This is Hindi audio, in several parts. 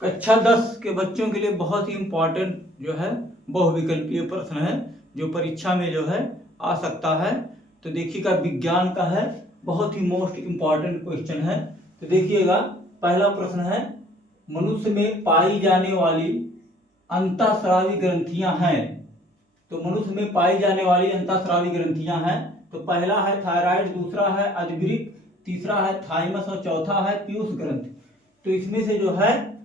कक्षा 10 के बच्चों के लिए बहुत ही इम्पोर्टेंट जो है बहुविकल्पीय प्रश्न है जो परीक्षा में जो है आ सकता है। तो देखिएगा विज्ञान का है, बहुत ही मोस्ट इम्पॉर्टेंट क्वेश्चन है। तो देखिएगा पहला प्रश्न है, मनुष्य में पाई जाने वाली अंतःस्रावी ग्रंथियां हैं। तो मनुष्य में पाई जाने वाली अंतःस्रावी ग्रंथियां हैं। तो पहला है थायराइड, दूसरा है अजगृक, तीसरा है थाइमस और चौथा है पीयूष ग्रंथि। तो इसमें से जो है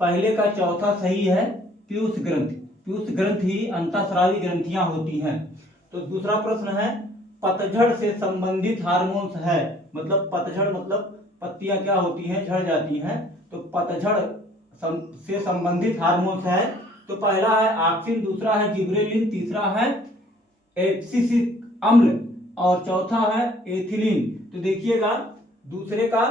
पहले का चौथा सही है, पीयूष ग्रंथि। पीयूष ग्रंथि ही अंतःस्रावी ग्रंथियां होती हैं। तो दूसरा प्रश्न है, पतझड़ से संबंधित हार्मोन्स है। मतलब पतझड़ मतलब पत्तियां क्या होती हैं, झड़ जाती हैं। तो पतझड़ से संबंधित हार्मोन्स है। तो पहला है ऑक्सिन, दूसरा है जिब्रेलिन, तीसरा है एब्सिसिक अम्ल और चौथा है एथिलीन। तो देखिएगा दूसरे का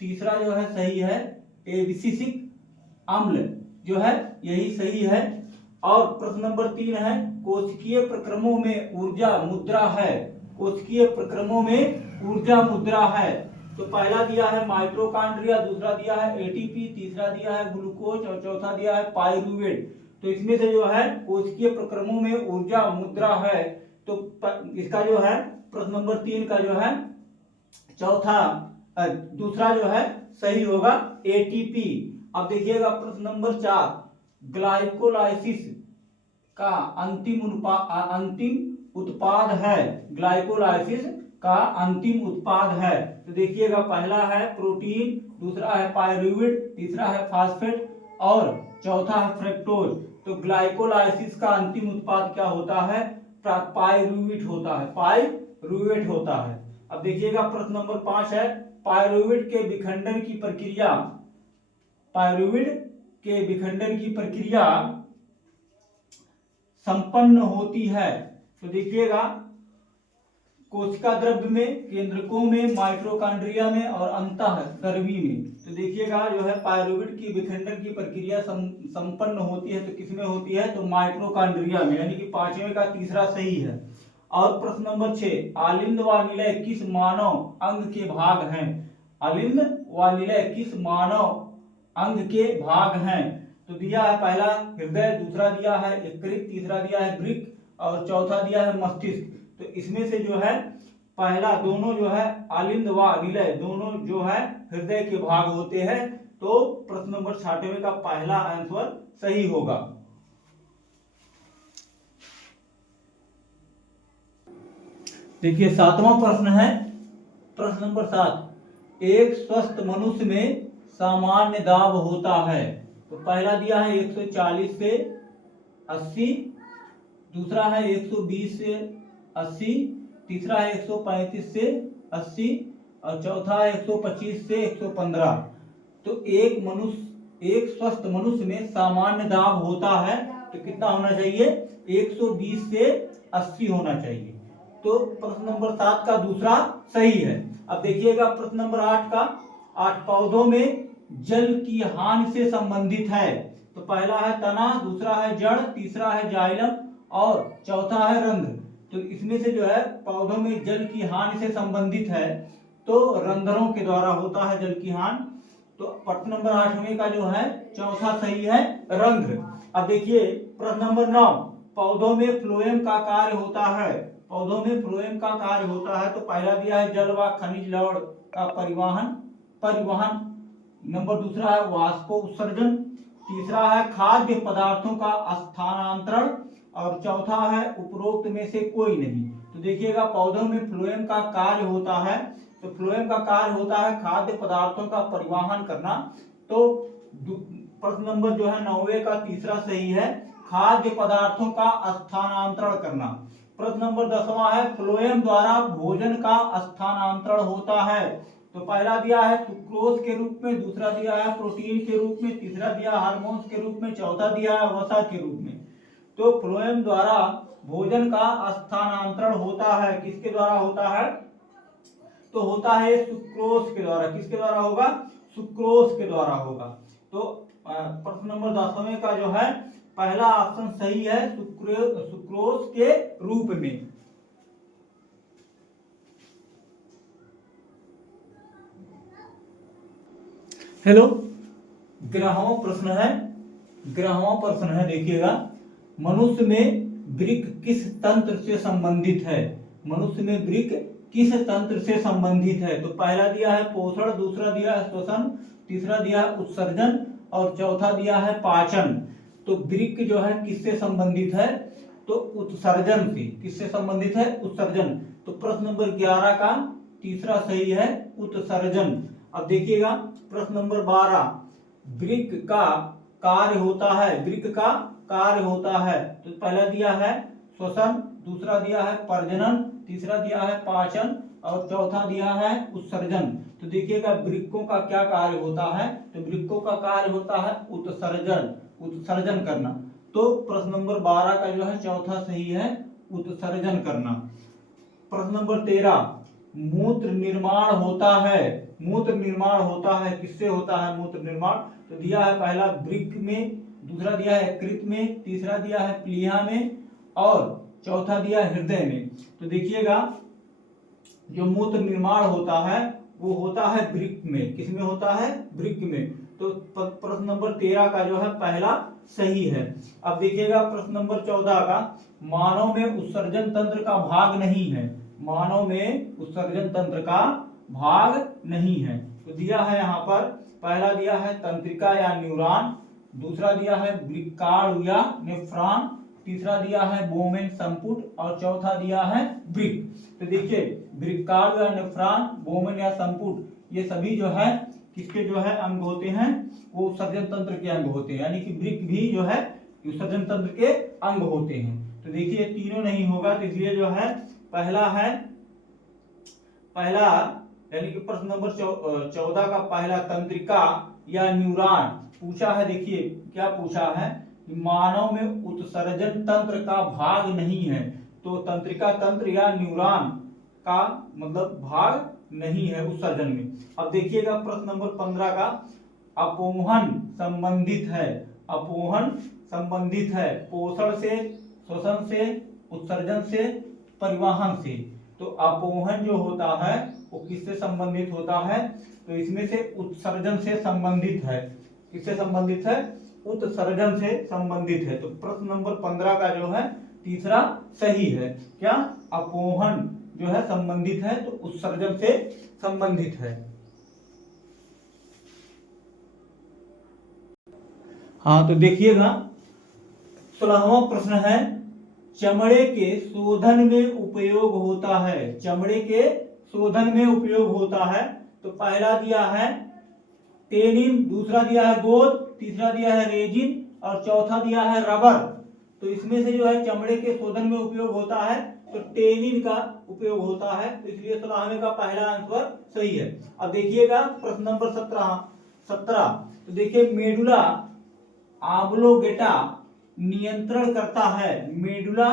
तीसरा जो है सही है, एब्सिसिक अम्ल जो है यही सही है। और प्रश्न नंबर 3 है, कोशिकीय प्रक्रमों में ऊर्जा मुद्रा है। कोशिकीय प्रक्रमों में ऊर्जा मुद्रा है। तो पहला दिया है माइटोकॉन्ड्रिया, दूसरा दिया है एटीपी, तीसरा दिया है ग्लूकोज और चौथा दिया है पायरुवेट। तो इसमें से जो है कोशिकीय प्रक्रमों में ऊर्जा मुद्रा है। तो इसका जो है प्रश्न नंबर 3 का जो है चौथा दूसरा जो है सही होगा एटीपी। अब देखिएगा प्रश्न नंबर 4, ग्लाइकोलाइसिस का अंतिम उत्पाद है। ग्लाइकोलाइसिस का अंतिम उत्पाद है। तो देखिएगा पहला है प्रोटीन, दूसरा है पायरुवेट, तीसरा है फास्फेट और चौथा है फ्रक्टोज। तो ग्लाइकोलाइसिस का अंतिम उत्पाद क्या होता है, पायरुवेट होता है। पायरुवेट होता है। अब देखिएगा प्रश्न नंबर 5 है, पायरुवेट के विखंडन की प्रक्रिया, पायरुवेट के विखंडन की प्रक्रिया संपन्न होती है। तो देखिएगा कोशिका द्रव्य में, केंद्रकों में, माइटोकॉन्ड्रिया में और अंतःद्रवी में। तो देखिएगा जो है पायरुवेट की विखंडन की प्रक्रिया संपन्न होती है। तो किसमें होती है, तो माइटोकॉन्ड्रिया में, यानी कि पांचवें का तीसरा सही है। और प्रश्न नंबर 6, आलिंद व निलय किस मानव अंग के भाग हैं। आलिंद व निलय किस मानव अंग के भाग हैं। तो दिया है पहला हृदय, दूसरा दिया है यकृत, तीसरा दिया है वृक्क और चौथा दिया है मस्तिष्क। तो इसमें से जो है पहला दोनों जो है आलिंद व निलय दोनों जो है हृदय के भाग होते हैं। तो प्रश्न नंबर 6वें का पहला आंसर सही होगा। देखिए 7वां प्रश्न है, प्रश्न नंबर 7, एक स्वस्थ मनुष्य में सामान्य दाब होता है। तो पहला दिया है 140 से 80, दूसरा है 120 से 80, तीसरा है 135 से 80 और चौथा है 125 से 115। तो एक स्वस्थ मनुष्य में सामान्य दाब होता है। तो कितना होना चाहिए, 120 से 80 होना चाहिए। तो प्रश्न नंबर 7 का दूसरा सही है। अब देखिएगा प्रश्न नंबर 8 का, 8 पौधों में जल की हानि से संबंधित है। तो पहला है तना, दूसरा है जड़, तीसरा है जाइलम और चौथा है रंध्र। तो इसमें से जो है पौधों में जल की हानि से संबंधित है, तो रंध्रों के द्वारा होता है जल की हानि। तो प्रश्न नंबर 8वें का जो है चौथा सही है, रंध्र। अब देखिए प्रश्न नंबर 9, पौधों में फ्लोएम का कार्य होता है। पौधों में फ्लोएम का कार्य होता है। तो पहला दिया है जल व खनिज लवण का परिवहन, नंबर दूसरा है वाष्पो उत्सर्जन, तीसरा है खाद्य पदार्थों का स्थानांतरण और चौथा है उपरोक्त में से कोई नहीं। तो देखिएगा पौधों में फ्लोएम का कार्य होता है। तो फ्लोएम का कार्य होता है खाद्य पदार्थों का परिवहन करना। तो प्रश्न नंबर जो है 9वें का तीसरा सही है, खाद्य पदार्थों का स्थानांतरण करना। प्रश्न नंबर 10वां है, फ्लोएम द्वारा भोजन का स्थानांतरण होता है। तो पहला दिया है सुक्रोज के रूप में, दूसरा दिया है प्रोटीन के रूप में, तीसरा दिया हार्मोन्स के रूप में, चौथा दिया है वसा के रूप में। तो फ्लोएम द्वारा भोजन का स्थानांतरण होता है, किसके द्वारा होता है, तो होता है सुक्रोज के द्वारा। किसके द्वारा होगा, सुक्रोज के द्वारा होगा। तो प्रश्न नंबर 10वें का जो है पहला ऑप्शन सही है, सुक्रोज के रूप में। हेलो, 11वां प्रश्न है, देखिएगा, मनुष्य में वृक्क किस तंत्र से संबंधित है? मनुष्य में वृक्क किस तंत्र से संबंधित है? तो पहला दिया है पोषण, दूसरा दिया है श्वसन, तीसरा दिया है उत्सर्जन और चौथा दिया है पाचन। तो वृक्क जो है किससे संबंधित है? तो उत्सर्जन से। किससे संबंधित है? उत्सर्जन। तो प्रश्न नंबर 11 का तीसरा सही है उत्सर्जन। अब देखिएगा प्रश्न नंबर 12, वृक्क का कार्य होता है, वृक्क का कार्य होता है। तो पहला दिया है श्वसन, दूसरा दिया है प्रजनन, तीसरा दिया है पाचन और चौथा दिया है उत्सर्जन। तो देखिएगा वृक्कों का क्या कार्य होता है? तो वृक्कों का कार्य होता है उत्सर्जन, उत्सर्जन करना। तो प्रश्न नंबर 12 का जो है चौथा सही है उत्सर्जन करना। प्रश्न नंबर 13, मूत्र निर्माण होता है, मूत्र निर्माण होता है, किससे होता है मूत्र निर्माण? तो दिया है पहला वृक्क में, दूसरा दिया है यकृत में, तीसरा दिया है प्लीहा में और चौथा दिया है हृदय में। तो देखिएगा जो मूत्र निर्माण होता है वो होता है वृक्क में। किसमें होता है? वृक्क में। तो प्रश्न नंबर 13 का जो है पहला सही है। अब देखिएगा प्रश्न नंबर 14 का, मानव में उत्सर्जन तंत्र का भाग नहीं है, मानव में उत्सर्जन तंत्र का भाग नहीं है। तो दिया है यहाँ पर, पहला दिया है तंत्रिका या न्यूरॉन, दूसरा दिया है वृक्काणु या नेफ्रॉन, तीसरा दिया है बोमेन संपुट और चौथा दिया है वृक्क। तो देखिए वृक्काणु या नेफ्रॉन, बोमेन या संपुट, ये सभी जो है किसके जो है अंग होते हैं? वो उत्सर्जन तंत्र के अंग होते हैं, यानी कि वृक्क भी जो है उत्सर्जन तंत्र के अंग होते हैं। तो देखिए तीनों नहीं होगा, तो इसलिए जो है पहला है, पहला यानी कि प्रश्न नंबर 14 का पहला तंत्रिका या न्यूरॉन पूछा है। देखिए क्या पूछा है कि मानव में उत्सर्जन तंत्र का भाग नहीं है। तो तंत्रिका तंत्र या न्यूरॉन का मतलब भाग नहीं है उत्सर्जन में। अब देखिएगा प्रश्न नंबर 15 का, अपोहन संबंधित है, अपोहन संबंधित है पोषण से, श्वसन से, उत्सर्जन से, परिवहन से। तो अपोहन जो होता है वो किससे संबंधित होता है? तो इसमें से उत्सर्जन से संबंधित है। किससे संबंधित है? उत्सर्जन से संबंधित है। तो प्रश्न नंबर 15 का जो है तीसरा सही है। क्या? अपोहन जो है संबंधित है, तो उत्सर्जन से संबंधित है। हाँ तो देखिएगा 16वां प्रश्न है, चमड़े के शोधन में उपयोग होता है, चमड़े के शोधन में उपयोग होता है। तो पहला दिया है टेनिन, दूसरा दिया है गोंद, तीसरा दिया है रेजिन और चौथा दिया है रबर। तो इसमें से जो है चमड़े के शोधन में उपयोग होता है तो टेनिन का उपयोग होता है, तो इसलिए 16वें का पहला आंसर सही है। अब देखिएगा प्रश्न नंबर 17। तो देखिए मेडुला ऑब्लोगेटा नियंत्रण करता है, मेडुला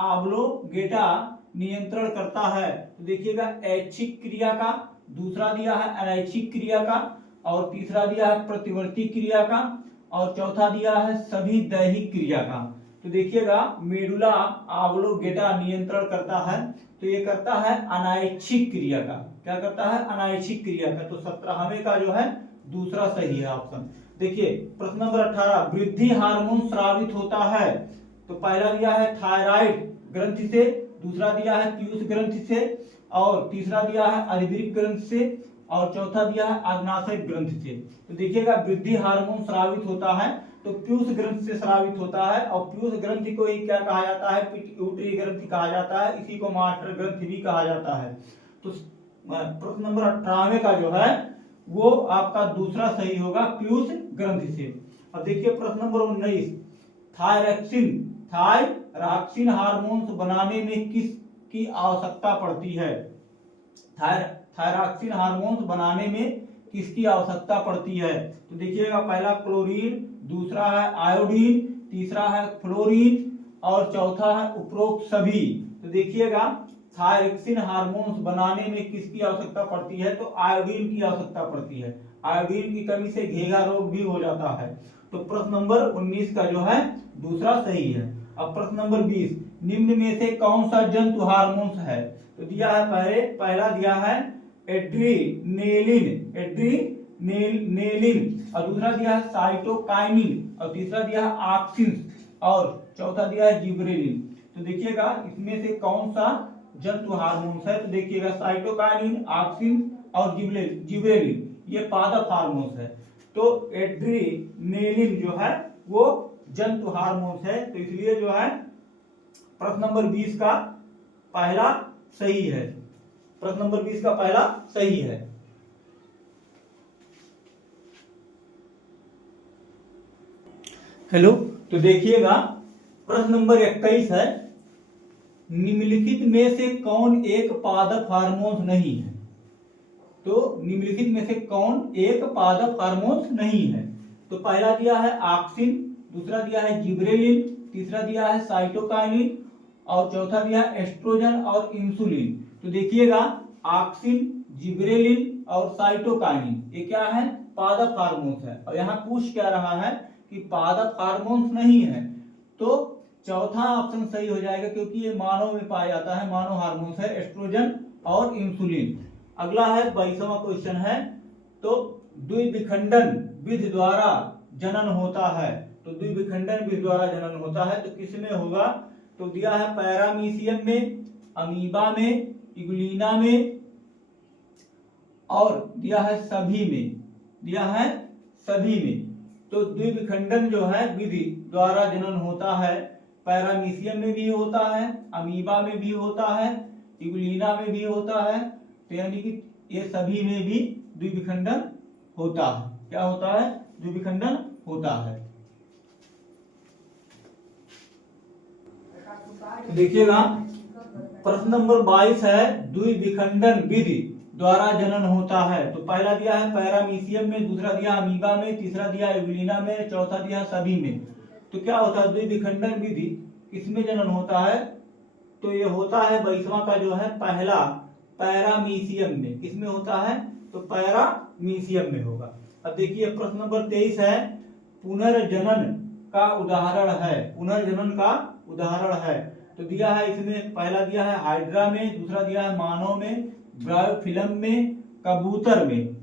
ऑब्लोगेटा नियंत्रण करता है। तो देखिएगा ऐच्छिक क्रिया का, दूसरा दिया है अनैच्छिक क्रिया का और तीसरा दिया है प्रतिवर्ती क्रिया का और चौथा दिया है सभी दैहिक क्रिया का। तो देखिएगा मेडुला ऑब्लोगेटा नियंत्रण करता है, तो ये करता है अनैच्छिक क्रिया का। क्या करता है? अनैच्छिक क्रिया का। तो 17वें का जो है दूसरा सही है ऑप्शन। देखिए प्रश्न नंबर 18, वृद्धि हार्मोन स्रावित होता है। तो पहला दिया है थायराइड ग्रंथि से, दूसरा दिया है पीयूष ग्रंथि से और तीसरा दिया है अधिवृक्क ग्रंथि से और चौथा दिया है अग्नाशय ग्रंथि से। तो देखिएगा वृद्धि हार्मोन स्रावित होता है तो पीयूष ग्रंथि से स्रावित होता है और पीयूष ग्रंथि को ही क्या कहा जाता है? पिट्यूटरी ग्रंथि कहा जाता है, इसी को मास्टर ग्रंथि भी कहा जाता है। तो प्रश्न नंबर 18वें का जो है वो आपका दूसरा सही होगा, पीयूष ग्रंथि से। अब देखिए प्रश्न नंबर 19, थायरॉक्सिन हार्मोन्स बनाने में किसकी आवश्यकता पड़ती है? थायरॉक्सिन हार्मोन्स बनाने में किसकी आवश्यकता पड़ती है? तो देखिएगा पहला क्लोरीन, दूसरा है आयोडीन, तीसरा है फ्लोरीन और चौथा है उपरोक्त सभी। तो देखिएगा थायरॉक्सिन हार्मोन्स बनाने में किसकी आवश्यकता पड़ती है? तो आयोडीन की आवश्यकता पड़ती है। आयोडीन की कमी से घेंघा रोग भी हो जाता है। तो प्रश्न नंबर 19 का जो है दूसरा सही है। अब प्रश्न नंबर 20, निम्न में से कौन सा जंतु हार्मोन्स है? तो दिया है पहला दिया है एड्रीनेलिन, नेलिन, और दूसरा दिया है साइटोकाइनिन, और तीसरा दिया है ऑक्सिन, और चौथा दिया है जिबरेलिन। तो देखिएगा इसमें से कौन सा जंतु हार्मोन्स है, तो देखिएगा साइटोकाइनिन, ऑक्सिन और जिबरेलिन ये पादप हार्मोन्स है। तो एड्रेनेलिन जो है वो जंतु हार्मोन्स है, तो इसलिए जो है प्रश्न नंबर 20 का पहला सही है। प्रश्न नंबर 20 का पहला सही है। हेलो, तो देखिएगा प्रश्न नंबर 21 है, निम्नलिखित में से कौन एक पादप हार्मोन नहीं है। तो निम्नलिखित में से कौन एक पादप हार्मोन नहीं है, तो पहला दिया है ऑक्सिन, दूसरा दिया है जिब्रेलिन, तीसरा दिया है साइटोकाइनिन, और चौथा दिया है एस्ट्रोजन और इंसुलिन। तो देखिएगा ऑक्सिन, जिब्रेलिन और साइटोकाइनिन ये क्या है, पादप हार्मोन्स है, और यहाँ पूछ क्या रहा है कि पादप हार्मोन्स नहीं है, तो चौथा ऑप्शन सही हो जाएगा, क्योंकि ये मानव में पाया जाता है, मानव हार्मोन्स है एस्ट्रोजन और इंसुलिन। अगला है 22वां क्वेश्चन है, तो द्विविखंडन विधि द्वारा जनन होता है, तो द्विविखंडन विधि द्वारा जनन होता है तो किसमें होगा, तो दिया है पैरामीशियम में, अमीबा में, इग्लिना में, और दिया है सभी में, दिया है सभी में। तो द्विविखंडन जो है विधि द्वारा जनन होता है, पैरामीशियम में भी होता है, अमीबा में भी होता है, इग्लिना में भी होता है, तो यानी कि ये सभी में भी द्विविखंडन होता है। क्या होता है, द्विविखंडन होता है। देखिएगा प्रश्न नंबर 22 है, द्विविखंडन विधि द्वारा जनन होता है, तो पहला दिया है पैरामीशियम में, दूसरा दिया अमीबा में, तीसरा दिया इग्लिना में, चौथा दिया सभी में। तो क्या होता है, द्विविखंडन विधि किसमें जनन होता है, तो ये होता है 22वां का जो है पहला पैरामीशियम में। किसमें होता है, तो पैरामीशियम में होगा। अब देखिए प्रश्न नंबर 23 है, पुनर्जनन का उदाहरण है, पुनर्जनन का उदाहरण है, तो दिया है इसमें पहला दिया है हाइड्रा में, दूसरा दिया है मानव में, ब्रायोफिलम में, कबूतर में।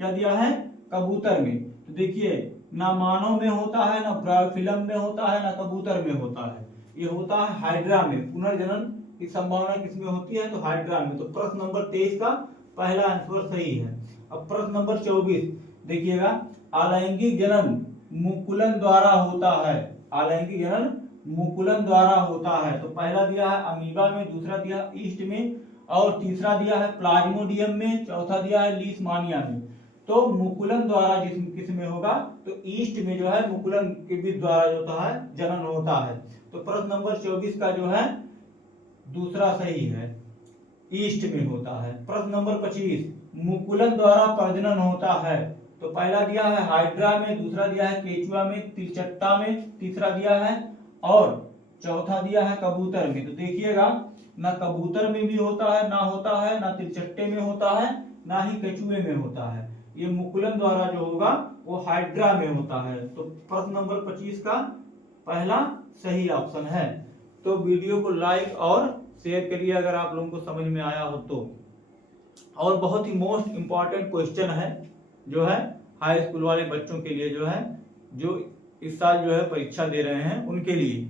क्या दिया है, कबूतर में। तो देखिए ना मानव में होता है, ना ब्रायोफिलम में होता है, ना कबूतर में होता है, ये होता है हाइड्रा में। पुनर्जनन की संभावना किसमें होती है, तो हाइड्रा में। तो प्रश्न नंबर 23 का पहला आंसर सही है। अब प्रश्न नंबर 24 देखिएगा, अलैंगिक जनन मुकुलन द्वारा होता है, अलैंगिक जनन मुकुलन द्वारा होता है, तो पहला दिया है अमीबा में, दूसरा दिया ईस्ट में, और तीसरा दिया है प्लाज्मोडियम में, चौथा दिया है लीशमानिया में। तो मुकुलन द्वारा किसमें होगा, तो ईस्ट में जो है मुकुलन के विधि द्वारा जो होता है जनन होता है। तो प्रश्न नंबर 24 का जो है दूसरा सही है, ईस्ट में होता है। प्रश्न नंबर 25, मुकुलन द्वारा प्रजनन होता है, तो पहला दिया है हाइड्रा में, दूसरा दिया है केचुआ में, तिलचट्टा में, तीसरा दिया है और चौथा दिया है कबूतर में। तो देखिएगा ना कबूतर में भी होता है, ना होता है, ना तिलचट्टे में होता है, ना ही केचुए में होता है। ये मुकुलन द्वारा जो होगा वो हाइड्रा में होता है। तो प्रश्न नंबर 25 का पहला सही ऑप्शन है। तो वीडियो को लाइक और शेयर करिए अगर आप लोगों को समझ में आया हो तो। और बहुत ही मोस्ट इम्पॉर्टेंट क्वेश्चन है जो है हाई स्कूल वाले बच्चों के लिए, जो है जो इस साल जो है परीक्षा दे रहे हैं उनके लिए।